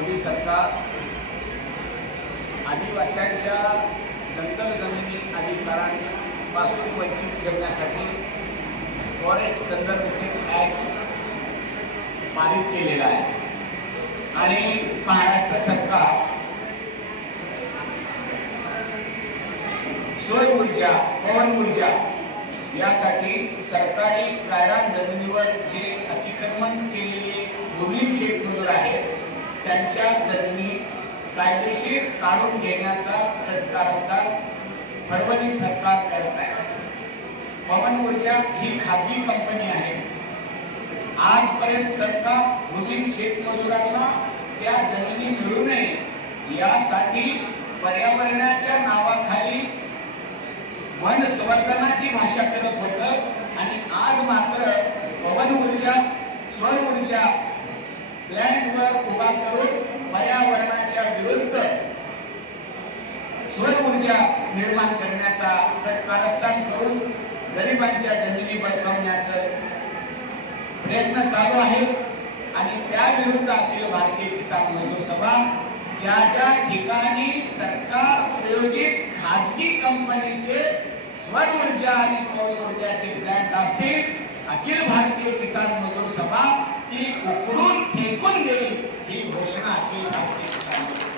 मोदी सरकार आदिवासींच्या जंगल जमिनी अधिकारांपासून वंचित ठेवण्यासाठी फॉरेस्ट कन्झर्वेशन ॲक्ट पारित केलेला आहे आणि महाराष्ट्र सरकार सौर ऊर्जा, पवन ऊर्जा यासाठी सरकारी गायरान जमिनीवर जे अतिक्रमण केलेले भूमिहीन शेतमजूर आहेत त्यांच्या जमिनी कायदेशीर काढून घेण्याचा कारस्थान फडणवीस सरकार करत आहे. पवन ऊर्जा ही खाजगी कंपनी आहे. आजपर्यंत सरकार भूमिहीन शेतमजुरांना त्या जमिनी मिळू नये यासाठी पर्यावरणाच्या नावाखाली वन संवर्धनाची भाषा करत होतं आणि आज मात्र पवन ऊर्जा, सौर ऊर्जा प्लॅन्टवर उभा करून पर्यावरणाच्या विरुद्ध सौर ऊर्जा निर्माण करण्याचा कारस्थान करून गरिबांच्या जमिनी बळकावण्याचा प्रयत्न चालू आहे आणि त्या विरुद्ध अखिल भारतीय किसान मजदूर सभा ज्या ठिकाणी सरकार प्रायोजित खाजगी कंपनीचे सौर ऊर्जा आणि पवन ऊर्जाचे प्लॅन्ट असतील, अखिल भारतीय किसान मजदूर सभा ती उकडून फेकून देईल ही घोषणा अखिल भारतीय किसान